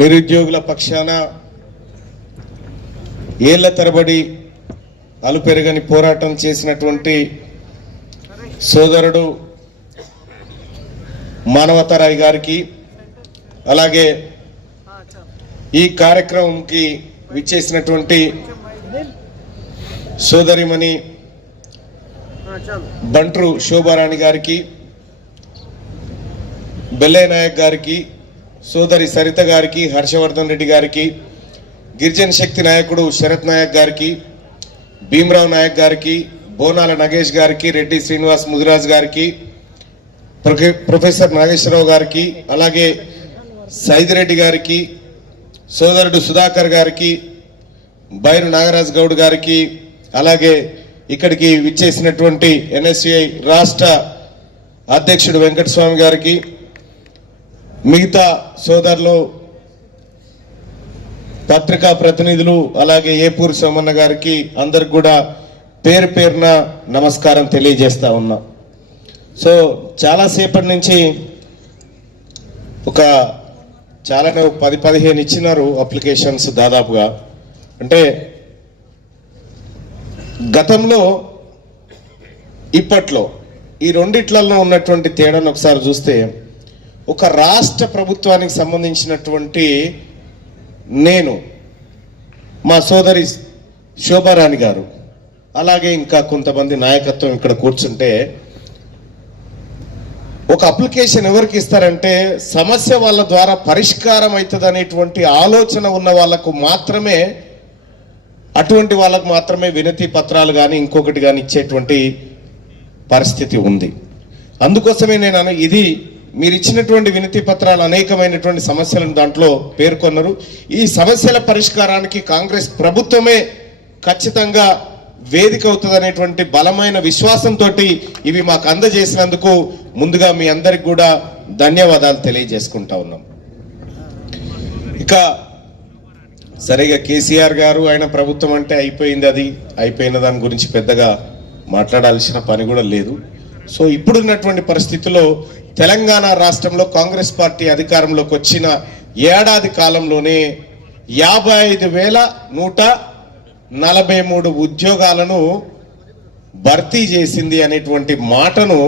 నిరుద్యోగుల పక్షాన ఏళ్ల తరబడి అలుపెరగని పోరాటం చేసినటువంటి సోదరుడు మానవతారాయ్ గారికి, అలాగే ఈ కార్యక్రమంకి విచ్చేసినటువంటి సోదరిమణి బంట్రు శోభారాణి గారికి, బెల్లయ్య నాయక్ గారికి, సోదరి సరిత గారికి, హర్షవర్ధన్ రెడ్డి గారికి, గిరిజన శక్తి నాయకుడు శరత్ నాయక్ గారికి, భీమరావు నాయక్ గారికి, బోనాల నగేష్ గారికి, రెడ్డి శ్రీనివాస్ ముదిరాజ్ గారికి, ప్రొఫెసర్ నాగేశ్వరరావు గారికి, అలాగే సైదిరెడ్డి గారికి, సోదరుడు సుధాకర్ గారికి, బైరు నాగరాజ్ గౌడ్ గారికి, అలాగే ఇక్కడికి విచ్చేసినటువంటి ఎన్ఎస్యుఐ రాష్ట్ర అధ్యక్షుడు వెంకటస్వామి గారికి, మిగతా సోదరులు, పత్రికా ప్రతినిధులు, అలాగే ఏపూరి సోమన్న గారికి అందరికి కూడా పేరు పేరున నమస్కారం తెలియజేస్తా ఉన్నా. సో చాలాసేపటి నుంచి చాలా 10-15 ఇచ్చినారు అప్లికేషన్స్ దాదాపుగా. అంటే గతంలో ఇప్పట్లో ఈ రెండిట్లలో ఉన్నటువంటి తేడాను ఒకసారి చూస్తే, ఒక రాష్ట్ర ప్రభుత్వానికి సంబంధించినటువంటి నేను, మా సోదరి శోభారాణి గారు, అలాగే ఇంకా కొంతమంది నాయకత్వం ఇక్కడ కూర్చుంటే, ఒక అప్లికేషన్ ఎవరికి ఇస్తారంటే సమస్య వాళ్ళ ద్వారా పరిష్కారం అవుతుంది అనేటువంటి ఆలోచన ఉన్న వాళ్ళకు మాత్రమే, అటువంటి వాళ్ళకు మాత్రమే వినతి పత్రాలు కానీ ఇంకొకటి కానీ ఇచ్చేటువంటి పరిస్థితి ఉంది. అందుకోసమే నేను ఇది మీరు ఇచ్చినటువంటి వినతి పత్రాలు అనేకమైనటువంటి సమస్యలను దాంట్లో పేర్కొన్నారు. ఈ సమస్యల పరిష్కారానికి కాంగ్రెస్ ప్రభుత్వమే ఖచ్చితంగా వేదిక అవుతుంది అనేటువంటి బలమైన విశ్వాసంతో ఇవి మాకు అందజేసినందుకు ముందుగా మీ అందరికి కూడా ధన్యవాదాలు తెలియజేసుకుంటా ఉన్నాం. ఇక సరిగా కేసీఆర్ గారు ఆయన ప్రభుత్వం అంటే అయిపోయింది, అది అయిపోయిన దాని గురించి పెద్దగా మాట్లాడాల్సిన పని కూడా లేదు. సో ఇప్పుడున్నటువంటి పరిస్థితుల్లో తెలంగాణ రాష్ట్రంలో కాంగ్రెస్ పార్టీ అధికారంలోకి వచ్చిన ఏడాది కాలంలోనే 55,143 ఉద్యోగాలను భర్తీ చేసింది అనేటువంటి మాటను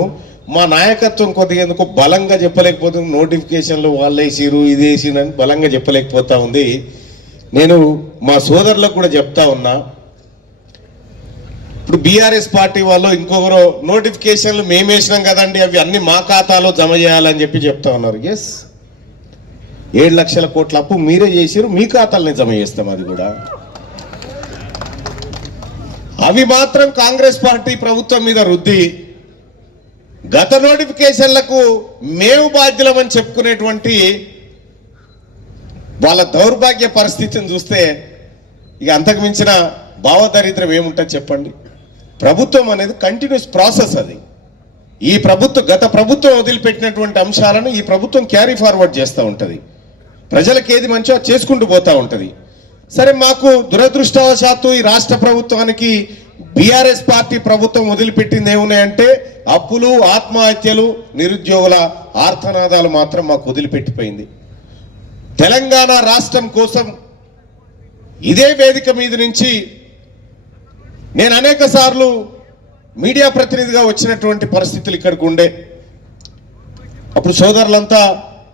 మా నాయకత్వం కొద్దిగా ఎందుకు బలంగా చెప్పలేకపోతుంది. నోటిఫికేషన్లు వాళ్ళు వేసిరు, ఇది వేసిరని బలంగా చెప్పలేకపోతా ఉంది. నేను మా సోదరులకు కూడా చెప్తా ఉన్నా, ఇప్పుడు బీఆర్ఎస్ పార్టీ వాళ్ళు ఇంకొకరు నోటిఫికేషన్లు మేము వేసినాం కదండి, అవి అన్ని మా ఖాతాలో జమ చేయాలని చెప్తా ఉన్నారు. ఎస్, 7 లక్షల కోట్ల అప్పు మీరే చేసిరు, మీ ఖాతాలని జమ చేస్తాం. అది కూడా అవి మాత్రం కాంగ్రెస్ పార్టీ ప్రభుత్వం మీద రుద్ది గత నోటిఫికేషన్లకు మేము బాధ్యులమని చెప్పుకునేటువంటి వాళ్ళ దౌర్భాగ్య పరిస్థితిని చూస్తే ఇక అంతకు మించిన భావదరిద్రం ఏముంటుంది చెప్పండి. ప్రభుత్వం అనేది కంటిన్యూస్ ప్రాసెస్. అది ఈ గత ప్రభుత్వం వదిలిపెట్టినటువంటి అంశాలను ఈ ప్రభుత్వం క్యారీ ఫార్వర్డ్ చేస్తూ ఉంటుంది. ప్రజలకు ఏది మంచో చేసుకుంటూ పోతూ ఉంటుంది. సరే, మాకు దురదృష్టవశాత్తు ఈ రాష్ట్ర ప్రభుత్వానికి బీఆర్ఎస్ పార్టీ ప్రభుత్వం వదిలిపెట్టింది ఏమున్నాయంటే అప్పులు, ఆత్మహత్యలు, నిరుద్యోగుల ఆర్తనాదాలు మాత్రం మాకు వదిలిపెట్టిపోయింది. తెలంగాణ రాష్ట్రం కోసం ఇదే వేదిక మీద నుంచి నేను అనేక సార్లు మీడియా ప్రతినిధిగా వచ్చినటువంటి పరిస్థితులు ఇక్కడికి ఉండే. అప్పుడు సోదరులంతా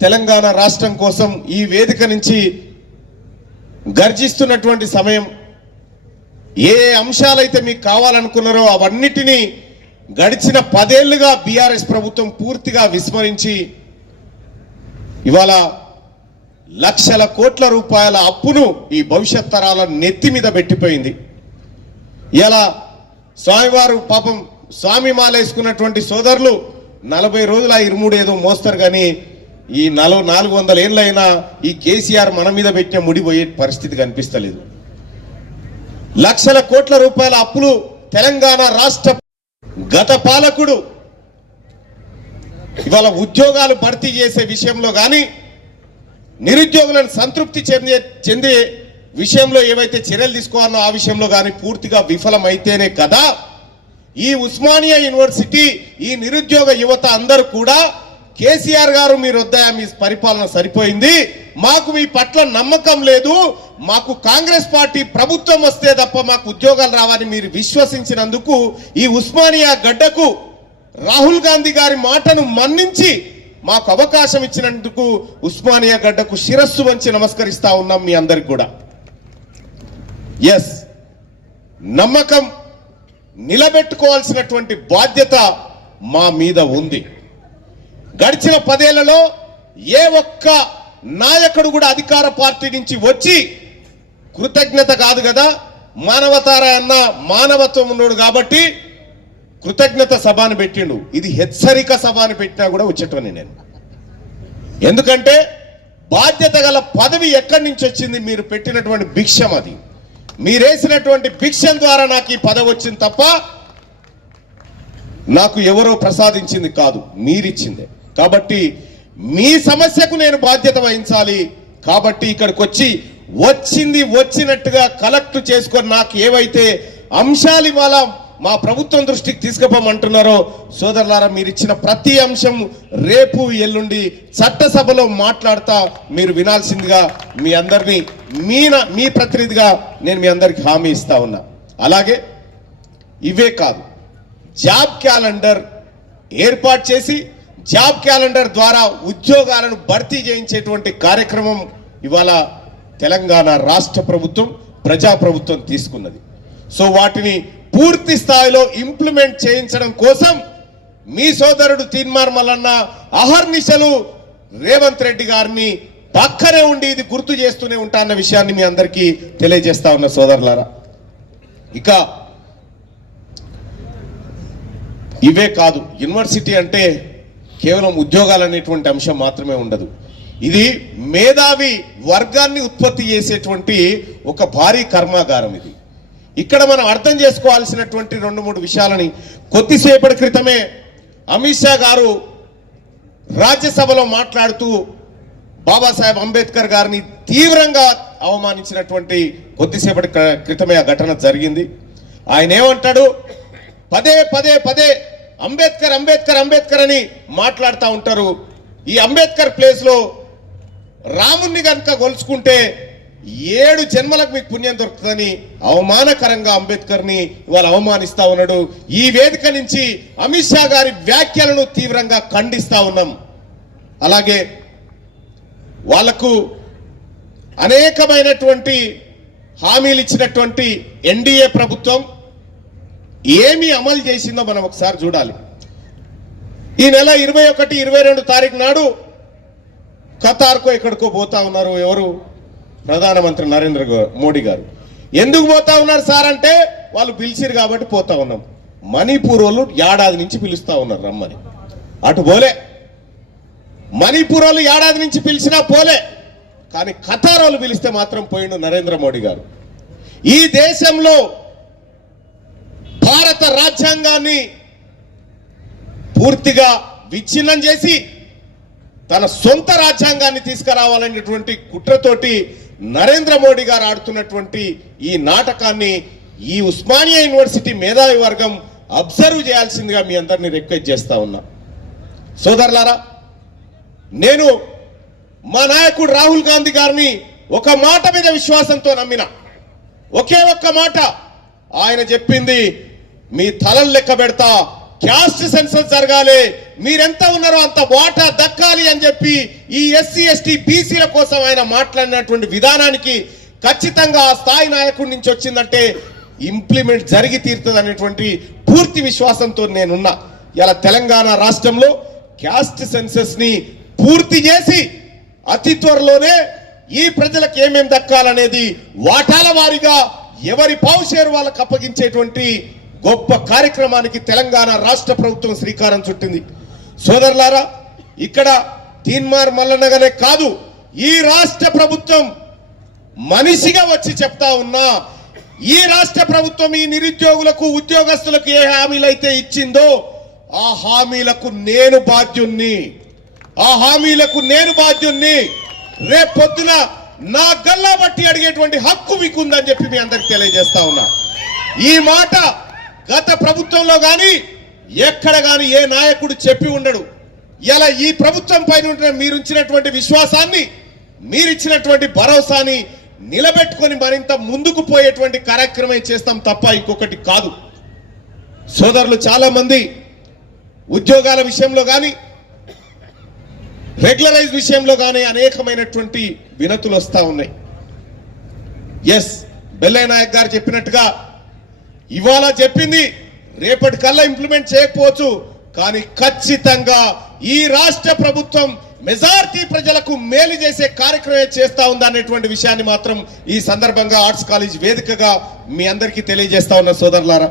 తెలంగాణ రాష్ట్రం కోసం ఈ వేదిక నుంచి గర్జిస్తున్నటువంటి సమయం, ఏ అంశాలైతే మీకు కావాలనుకున్నారో అవన్నిటినీ గడిచిన 10 ఏళ్లుగా బీఆర్ఎస్ ప్రభుత్వం పూర్తిగా విస్మరించి ఇవాళ లక్షల కోట్ల రూపాయల అప్పును ఈ భవిష్యత్ తరాల నెత్తి మీద పెట్టిపోయింది. ఇలా స్వామివారు పాపం స్వామి మాలేసుకున్నటువంటి సోదరులు 40 రోజుల 23 ఏదో మోస్తారు, కానీ ఈ 400 ఏళ్ళైనా ఈ కేసీఆర్ మన మీద పెట్టిన ముడిపోయే పరిస్థితి కనిపిస్తలేదు. లక్షల కోట్ల రూపాయల అప్పులు తెలంగాణ రాష్ట్ర గత పాలకుడు ఇవాళ ఉద్యోగాలు భర్తీ చేసే విషయంలో కానీ, నిరుద్యోగులను సంతృప్తి చెందే విషయంలో ఏవైతే చర్యలు తీసుకోవాలో ఆ విషయంలో కానీ పూర్తిగా విఫలమైతేనే కదా ఈ ఉస్మానియా యూనివర్సిటీ, ఈ నిరుద్యోగ యువత అందరూ కూడా కేసీఆర్ గారు మీరు వద్దా, మీ పరిపాలన సరిపోయింది, మాకు మీ పట్ల నమ్మకం లేదు, మాకు కాంగ్రెస్ పార్టీ ప్రభుత్వం వస్తే తప్ప మాకు ఉద్యోగాలు రావని మీరు విశ్వసించినందుకు ఈ ఉస్మానియా గడ్డకు రాహుల్ గాంధీ గారి మాటను మన్నించి మాకు అవకాశం ఇచ్చినందుకు ఉస్మానియా గడ్డకు శిరస్సు వంచి నమస్కరిస్తా ఉన్నాం మీ అందరికి కూడా. ఎస్, నమ్మకం నిలబెట్టుకోవాల్సినటువంటి బాధ్యత మా మీద ఉంది. గడిచిన 10 ఏళ్లలో ఏ ఒక్క నాయకుడు కూడా అధికార పార్టీ నుంచి వచ్చి కృతజ్ఞత కాదు కదా, మానవతార అన్న మానవత్వం ఉన్నాడు కాబట్టి కృతజ్ఞత సభను పెట్టిండు. ఇది హెచ్చరిక సభను పెట్టినా కూడా వచ్చేటోని నేను. ఎందుకంటే బాధ్యత గల పదవి ఎక్కడి నుంచి వచ్చింది? మీరు పెట్టినటువంటి భిక్షం, అది మీరేసినటువంటి భిక్షం ద్వారా నాకు ఈ పదవి వచ్చింది తప్ప నాకు ఎవరో ప్రసాదించింది కాదు, మీరిచ్చిందే. కాబట్టి మీ సమస్యకు నేను బాధ్యత వహించాలి. కాబట్టి ఇక్కడికి వచ్చింది వచ్చినట్టుగా కలెక్ట్ చేసుకొని నాకు ఏవైతే అంశాలు ఇవాళ మా ప్రభుత్వం దృష్టికి తీసుకుపోమంటున్నారో సోదరులారా, మీరు ఇచ్చిన ప్రతి అంశం రేపు ఎల్లుండి చట్టసభలో మాట్లాడతా మీరు వినాల్సిందిగా మీ అందరినీ మీ ప్రతినిధిగా నేను మీ అందరికి హామీ ఇస్తా ఉన్నా. అలాగే ఇవే కాదు, జాబ్ క్యాలెండర్ ఏర్పాటు చేసి జాబ్ క్యాలెండర్ ద్వారా ఉద్యోగాలను భర్తీ చేయించేటువంటి కార్యక్రమం ఇవాళ తెలంగాణ రాష్ట్ర ప్రభుత్వం ప్రజాప్రభుత్వం తీసుకున్నది. సో వాటిని పూర్తి స్థాయిలో ఇంప్లిమెంట్ చేయించడం కోసం మీ సోదరుడు తీన్మార్ మల్లన్న అహర్నిశలు రేవంత్ రెడ్డి గారిని పక్కనే ఉండి ఇది గుర్తు చేస్తూనే ఉంటా అన్న విషయాన్ని మీ అందరికీ తెలియజేస్తా ఉన్న సోదరులారా. ఇక ఇవే కాదు, యూనివర్సిటీ అంటే కేవలం ఉద్యోగాలు అనేటువంటి అంశం మాత్రమే ఉండదు. ఇది మేధావి వర్గాన్ని ఉత్పత్తి చేసేటువంటి ఒక భారీ కర్మాగారం. ఇది ఇక్కడ మనం అర్థం చేసుకోవాల్సినటువంటి 2-3 విషయాలని కొద్దిసేపటి క్రితమే అమిత్ షా గారు రాజ్యసభలో మాట్లాడుతూ బాబాసాహెబ్ అంబేద్కర్ గారిని తీవ్రంగా అవమానించినటువంటి కొద్దిసేపటి క్రితమే ఆ ఘటన జరిగింది. ఆయన ఏమంటాడు, పదే పదే పదే అంబేద్కర్ అంబేద్కర్ అంబేద్కర్ అని మాట్లాడుతూ ఉంటారు. ఈ అంబేద్కర్ ప్లేస్ లో రాముణ్ణి కనుక గొలుచుకుంటే 7 జన్మలకు మీకు పుణ్యం దొరుకుతుందని అవమానకరంగా అంబేద్కర్ ని ఇవాళ అవమానిస్తా ఉన్నాడు. ఈ వేదిక నుంచి అమిత్ షా గారి వ్యాఖ్యలను తీవ్రంగా ఖండిస్తా ఉన్నాం. అలాగే వాళ్లకు అనేకమైనటువంటి హామీలు ఇచ్చినటువంటి ఎన్డీఏ ప్రభుత్వం ఏమి అమలు చేసిందో మనం ఒకసారి చూడాలి. ఈ నెల 21, 22 తారీఖు నాడు ఖతార్కో ఎక్కడికో పోతా ఉన్నారు. ఎవరు? ప్రధానమంత్రి నరేంద్ర మోడీ గారు. ఎందుకు పోతా ఉన్నారు సార్ అంటే వాళ్ళు పిలిచిరు కాబట్టి పోతా ఉన్నాం. మణిపూర్ వాళ్ళు ఏడాది నుంచి పిలుస్తా ఉన్నారు రమ్మని, అటు పోలే. మణిపూర్ వాళ్ళు ఏడాది నుంచి పిలిచినా పోలే, కానీ ఖతార్ వాళ్ళు పిలిస్తే మాత్రం పోయిండు నరేంద్ర మోడీ గారు. ఈ దేశంలో భారత రాజ్యాంగాన్ని పూర్తిగా విచ్ఛిన్నం చేసి తన సొంత రాజ్యాంగాన్ని తీసుకురావాలనేటువంటి కుట్రతోటి నరేంద్ర మోడీ గారు ఆడుతున్నటువంటి ఈ నాటకాన్ని ఈ ఉస్మానియా యూనివర్సిటీ మేధావి వర్గం అబ్జర్వ్ చేయాల్సిందిగా మీ అందరినీ రిక్వెస్ట్ చేస్తా ఉన్నా. సోదరులారా, నేను మా నాయకుడు రాహుల్ గాంధీ గారిని ఒక మాట మీద విశ్వాసంతో నమ్మిన. ఒకే ఒక్క మాట ఆయన చెప్పింది, మీ తలలు లెక్క పెడతా, క్యాస్ట్ సెన్సస్ జరగాలి, మీరెంత ఉన్నారో అంత వాటా దక్కాలి అని చెప్పి ఈ ఎస్సీ ఎస్టీ బీసీల కోసం ఆయన మాట్లాడినటువంటి విధానానికి ఖచ్చితంగా ఆ స్థాయి నాయకుడి నుంచి వచ్చిందంటే ఇంప్లిమెంట్ జరిగి తీరుతుంది అనేటువంటి పూర్తి విశ్వాసంతో నేనున్నా. ఇలా తెలంగాణ రాష్ట్రంలో క్యాస్ట్ సెన్సస్ ని పూర్తి చేసి అతి త్వరలోనే ఈ ప్రజలకు ఏమేం దక్కాలనేది వాటాల వారీగా ఎవరి పావుషేరు వాళ్ళకు అప్పగించేటువంటి గొప్ప కార్యక్రమానికి తెలంగాణ రాష్ట్ర ప్రభుత్వం శ్రీకారం చుట్టింది. సోదరులారా, ఇక్కడ తీన్మార్ మల్లన్నగానే కాదు, ఈ రాష్ట్ర ప్రభుత్వం మనిషిగా వచ్చి చెప్తా ఉన్నా, ఈ రాష్ట్ర ప్రభుత్వం ఈ నిరుద్యోగులకు ఉద్యోగస్తులకు ఏ హామీలైతే ఇచ్చిందో ఆ హామీలకు నేను బాధ్యుణ్ణి, ఆ హామీలకు నేను బాధ్యుణ్ణి. రేపొద్దున నా గల్లా బట్టి అడిగేటువంటి హక్కు మీకుందని చెప్పి మీ అందరికి తెలియజేస్తా ఉన్నా. ఈ మాట గత ప్రభుత్వంలో గాని ఎక్కడ గాని ఏ నాయకుడు చెప్పి ఉండడు. ఇలా ఈ ప్రభుత్వం పైన మీరుంచినటువంటి విశ్వాసాన్ని, మీరిచ్చినటువంటి భరోసాని నిలబెట్టుకొని మరింత ముందుకు పోయేటువంటి కార్యక్రమం చేస్తాం తప్ప ఇంకొకటి కాదు. సోదరులు చాలా మంది ఉద్యోగాల విషయంలో కానీ, రెగ్యులరైజ్ విషయంలో కానీ అనేకమైనటువంటి వినతులు వస్తూ ఉన్నాయి. ఎస్, బెల్లయ్య నాయక్ గారు చెప్పినట్టుగా ఇవాళ చెప్పింది రేపటి కల్లా ఇంప్లిమెంట్ చేయకపోవచ్చు, కానీ ఖచ్చితంగా ఈ రాష్ట్ర ప్రభుత్వం మెజారిటీ ప్రజలకు మేలు చేసే కార్యక్రమం చేస్తా ఉందనేటువంటి విషయాన్ని మాత్రం ఈ సందర్భంగా ఆర్ట్స్ కాలేజ్ వేదికగా మీ అందరికీ తెలియజేస్తా ఉన్న సోదరులారా.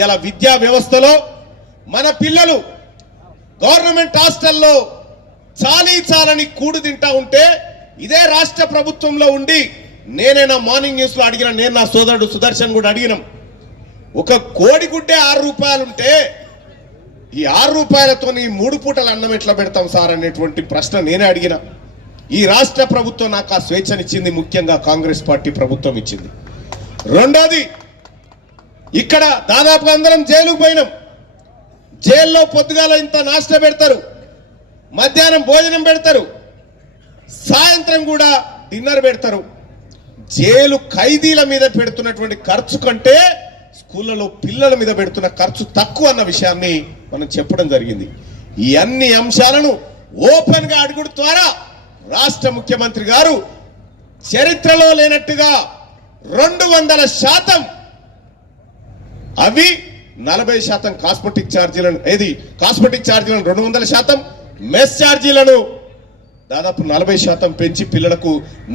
ఇలా విద్యా వ్యవస్థలో మన పిల్లలు గవర్నమెంట్ హాస్టల్లో చాలని కూడు తింటా ఉంటే ఇదే రాష్ట్ర ప్రభుత్వంలో ఉండి నేనైనా మార్నింగ్ న్యూస్ లో అడిగిన, నేను నా సోదరుడు సుదర్శన్ కూడా అడిగినాం, ఒక కోడిగుడ్డే 6 రూపాయలు ఉంటే ఈ 6 రూపాయలతో 3 పూటల అన్నం ఎట్లా పెడతాం సార్ అనేటువంటి ప్రశ్న నేనే అడిగిన. ఈ రాష్ట్ర ప్రభుత్వం నాకు ఆ స్వేచ్ఛనిచ్చింది, ముఖ్యంగా కాంగ్రెస్ పార్టీ ప్రభుత్వం ఇచ్చింది. రెండోది, ఇక్కడ దాదాపు అందరం జైలుకు పోయినాం. జైల్లో పొద్దుగాల ఇంత నాష్ట పెడతారు, మధ్యాహ్నం భోజనం పెడతారు, సాయంత్రం కూడా డిన్నర్ పెడతారు. జైలు ఖైదీల మీద పెడుతున్నటువంటి ఖర్చు కంటే స్కూళ్ళలో పిల్లల మీద పెడుతున్న ఖర్చు తక్కువ అన్న విషయాన్ని మనం చెప్పడం జరిగింది. ఈ అన్ని అంశాలను ఓపెన్ గా అడుగుడు ద్వారా రాష్ట్ర ముఖ్యమంత్రి గారు చరిత్రలో లేనట్టుగా 200% అవి 40% కాస్మెటిక్ ఛార్జీలను, కాస్మెటిక్ ఛార్జీలను 200%, మెస్ ఛార్జీలను దాదాపు 40% పెంచి పిల్లలకు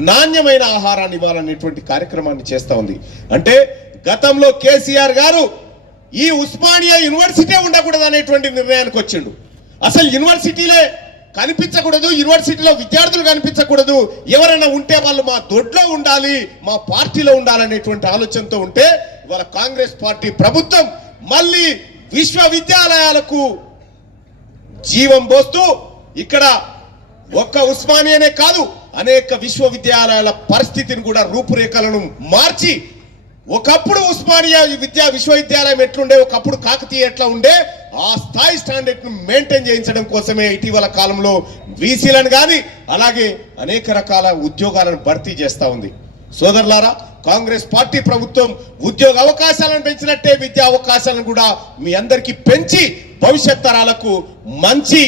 నాణ్యమైన ఆహారాన్ని ఇవ్వాలనేటువంటి కార్యక్రమాన్ని చేస్తా ఉంది. అంటే గతంలో కేసీఆర్ గారు ఈ ఉస్మానియా యూనివర్సిటీ ఉండకూడదు అనేటువంటి నిర్ణయానికి వచ్చిండు. అసలు యూనివర్సిటీలే కనిపించకూడదు, యూనివర్సిటీలో విద్యార్థులు కనిపించకూడదు, ఎవరైనా ఉంటే వాళ్ళు మా దొడ్లో ఉండాలి, మా పార్టీలో ఉండాలనేటువంటి ఆలోచనతో ఉంటే ఇవాళ కాంగ్రెస్ పార్టీ ప్రభుత్వం మళ్ళీ విశ్వవిద్యాలయాలకు జీవం పోస్తూ ఇక్కడ ఒక్క ఉస్మానియానే కాదు అనేక విశ్వవిద్యాలయాల పరిస్థితిని కూడా రూపురేఖలను మార్చి, ఒకప్పుడు ఉస్మానియా విశ్వవిద్యాలయం ఎట్లుండే, ఒకప్పుడు కాకతీయ ఎట్లా ఉండే, ఆ స్థాయి స్టాండర్డ్ ను మెయింటైన్ చేయించడం కోసమే ఇటీవల కాలంలో వీసీలను కానీ అలాగే అనేక రకాల ఉద్యోగాలను భర్తీ చేస్తా ఉంది. సోదరులారా, కాంగ్రెస్ పార్టీ ప్రభుత్వం ఉద్యోగ అవకాశాలను పెంచినట్టే విద్యా అవకాశాలను కూడా మీ అందరికీ పెంచి భవిష్యత్ తరాలకు మంచి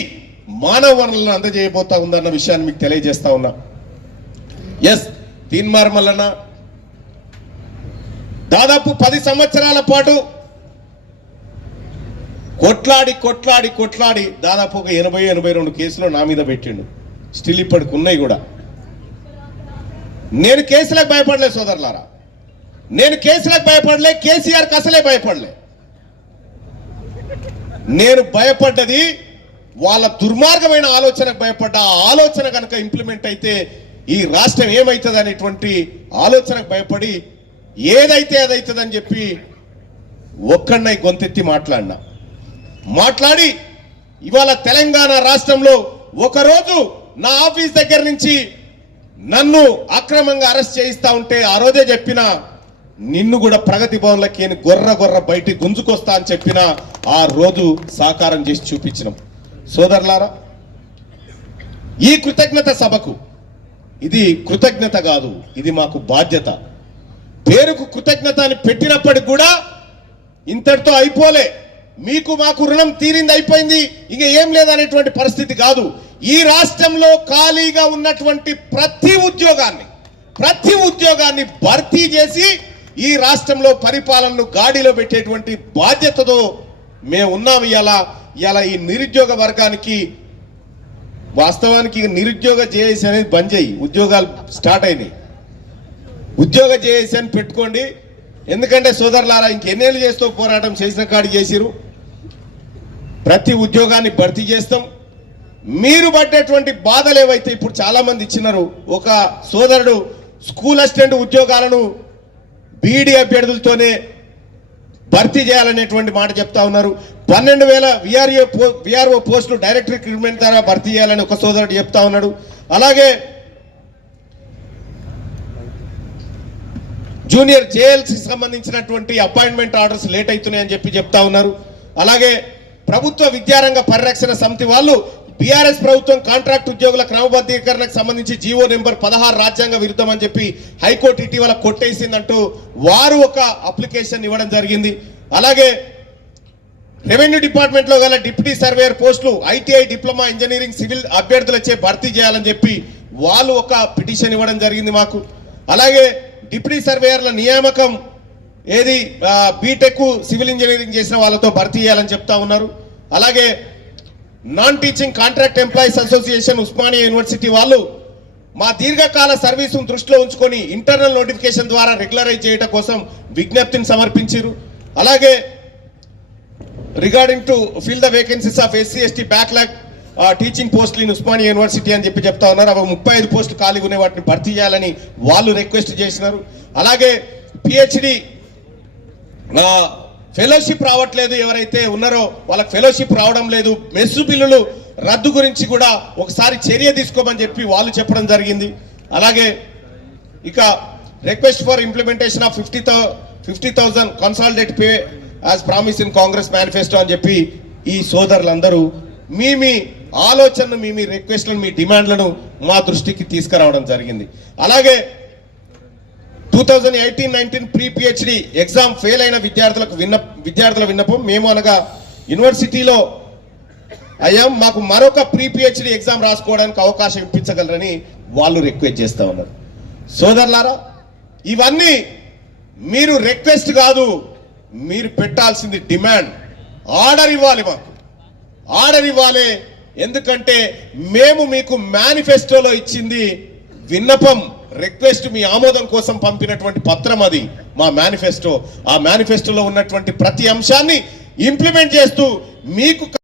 మానవ వనరులను అందజేయబోతా ఉందన్న విషయాన్ని మీకు తెలియజేస్తా ఉన్నా. ఎస్, తీన్మార్ మల్లన్న దాదాపు 10 సంవత్సరాల పాటు కొట్లాడి దాదాపు ఒక 80-82 కేసులు నా మీద పెట్టిండు. స్టిల్ ఇప్పటికి ఉన్నాయి కూడా. నేను కేసులకు భయపడలే సోదరులారా, నేను కేసులకు భయపడలే, కేసీఆర్కి అసలే భయపడలే. నేను భయపడ్డది వాళ్ళ దుర్మార్గమైన ఆలోచనకు భయపడ్డా. ఆ ఆలోచన కనుక ఇంప్లిమెంట్ అయితే ఈ రాష్ట్రం ఏమవుతుంది అనేటువంటి ఆలోచనకు భయపడి ఏదైతే అదవుతుందని చెప్పి ఒక్కడినై గొంతెత్తి మాట్లాడి ఇవాళ తెలంగాణ రాష్ట్రంలో ఒకరోజు నా ఆఫీస్ దగ్గర నుంచి నన్ను అక్రమంగా అరెస్ట్ చేయిస్తా ఉంటే ఆ రోజే చెప్పిన, నిన్ను కూడా ప్రగతి భవన్లకి గొర్ర బయటికి గుంజుకొస్తా అని చెప్పిన ఆ రోజు సాకారం చేసి చూపించినాం. సోదరులారా, ఈ కృతజ్ఞత సభకు ఇది కృతజ్ఞత కాదు, ఇది మాకు బాధ్యత. పేరుకు కృతజ్ఞత అని పెట్టినప్పటికి కూడా ఇంతటితో అయిపోలే. మీకు మాకు రుణం తీరింది, అయిపోయింది, ఇంక ఏం లేదనేటువంటి పరిస్థితి కాదు. ఈ రాష్ట్రంలో ఖాళీగా ఉన్నటువంటి ప్రతి ఉద్యోగాన్ని భర్తీ చేసి ఈ రాష్ట్రంలో పరిపాలనను గాడిలో పెట్టేటువంటి బాధ్యతతో మేము ఉన్నాం. ఇలా ఈ నిరుద్యోగ వర్గానికి వాస్తవానికి నిరుద్యోగ జేఏసీ అనేది బంద్ చేయి, ఉద్యోగాలు స్టార్ట్ అయినాయి. ఉద్యోగ జేఏసీ అని పెట్టుకోండి. ఎందుకంటే సోదరులారా, ఇంకెన్నేళ్ళు చేస్తూ పోరాటం చేసిన కాడికి చేసిరు. ప్రతి ఉద్యోగాన్ని భర్తీ చేస్తాం. మీరు పడ్డటువంటి బాధలు ఏవైతే ఇప్పుడు చాలా మంది ఇచ్చినారు. ఒక సోదరుడు స్కూల్ అసిస్టెంట్ ఉద్యోగాలను బీఈడీ అభ్యర్థులతోనే భర్తీ చేయాలనేటువంటి మాట చెప్తా ఉన్నారు. 12,000 విఆర్ఓ పోస్టులు డైరెక్ట్ రిక్రూట్మెంట్ ద్వారా భర్తీ చేయాలని ఒక సోదరుడు చెప్తా ఉన్నాడు. అలాగే జూనియర్ జేఎల్సీ సంబంధించినటువంటి అపాయింట్మెంట్ ఆర్డర్స్ లేట్ అవుతున్నాయని చెప్పి చెప్తా ఉన్నారు. అలాగే ప్రభుత్వ విద్యారంగ పరిరక్షణ సమితి వాళ్ళు బీఆర్ఎస్ ప్రభుత్వం కాంట్రాక్ట్ ఉద్యోగుల క్రమబద్ధీకరణకు సంబంధించి జీవో నెంబర్ 16 రాజ్యాంగ విరుద్ధం అని చెప్పి హైకోర్టు ఇటీవల కొట్టేసిందంటూ వారు ఒక అప్లికేషన్ ఇవ్వడం జరిగింది. అలాగే రెవెన్యూ డిపార్ట్మెంట్ లో గల డిప్యూటీ సర్వేయర్ పోస్టులు ఐటీఐ డిప్లొమా ఇంజనీరింగ్ సివిల్ అభ్యర్థులచే భర్తీ చేయాలని చెప్పి వాళ్ళు ఒక పిటిషన్ ఇవ్వడం జరిగింది మాకు. అలాగే డిప్యూటీ సర్వేయర్ల నియామకం ఏది బీటెక్ సివిల్ ఇంజనీరింగ్ చేసిన వాళ్ళతో భర్తీ చేయాలని చెప్తా ఉన్నారు. అలాగే non teaching contract employees association Osmania university వాళ్ళు మా దీర్ఘకాల సర్వీసును దృష్టిలో ఉంచుకొని ఇంటర్నల్ నోటిఫికేషన్ ద్వారా రెగ్యులరైజ్ చేయడం కోసం విజ్ఞప్తిని సమర్పించారు. అలాగే regarding to fill the vacancies of SC ST backlog teaching పోస్టులు ఇన్ ఉస్మానియా యూనివర్సిటీ అని చెప్పి చెప్తా ఉన్నారు. అవి 35 పోస్టులు ఖాళీగా ఉన్నాయి, వాటిని భర్తీ చేయాలని వాళ్ళు రిక్వెస్ట్ చేసినారు. అలాగే పిహెచ్డి ఫెలోషిప్ రావట్లేదు, ఎవరైతే ఉన్నారో వాళ్ళకి ఫెలోషిప్ రావడం లేదు, మెస్సు బిల్లులు రద్దు గురించి కూడా ఒకసారి చర్య తీసుకోమని చెప్పి వాళ్ళు చెప్పడం జరిగింది. అలాగే ఇక request for implementation of 50,000 consolidate pay as promise in Congress manifesto అని చెప్పి ఈ సోదరులందరూ మీ ఆలోచనను మీ రిక్వెస్ట్లను మీ డిమాండ్లను మా దృష్టికి తీసుకురావడం జరిగింది. అలాగే 2018-19 ప్రీ పిహెచ్డి ఎగ్జామ్ ఫెయిల్ అయిన విద్యార్థుల విన్నపం మేము అనగా యూనివర్సిటీలో అయ్యాం, మాకు మరొక ప్రీ పిహెచ్డి ఎగ్జామ్ రాసుకోవడానికి అవకాశం ఇప్పించగలరని వాళ్ళు రిక్వెస్ట్ చేస్తా ఉన్నారు. సోదరులారా, ఇవన్నీ మీరు రిక్వెస్ట్ కాదు, మీరు పెట్టాల్సింది డిమాండ్. ఆర్డర్ ఇవ్వాలి, మాకు ఆర్డర్ ఇవ్వాలి. ఎందుకంటే మేము మీకు మేనిఫెస్టోలో ఇచ్చింది విన్నపం, రిక్వెస్ట్, మీ ఆమోదం కోసం పంపినటువంటి పత్రం అది మా మేనిఫెస్టో. ఆ మేనిఫెస్టోలో ఉన్నటువంటి ప్రతి అంశాన్ని ఇంప్లిమెంట్ చేస్తూ మీకు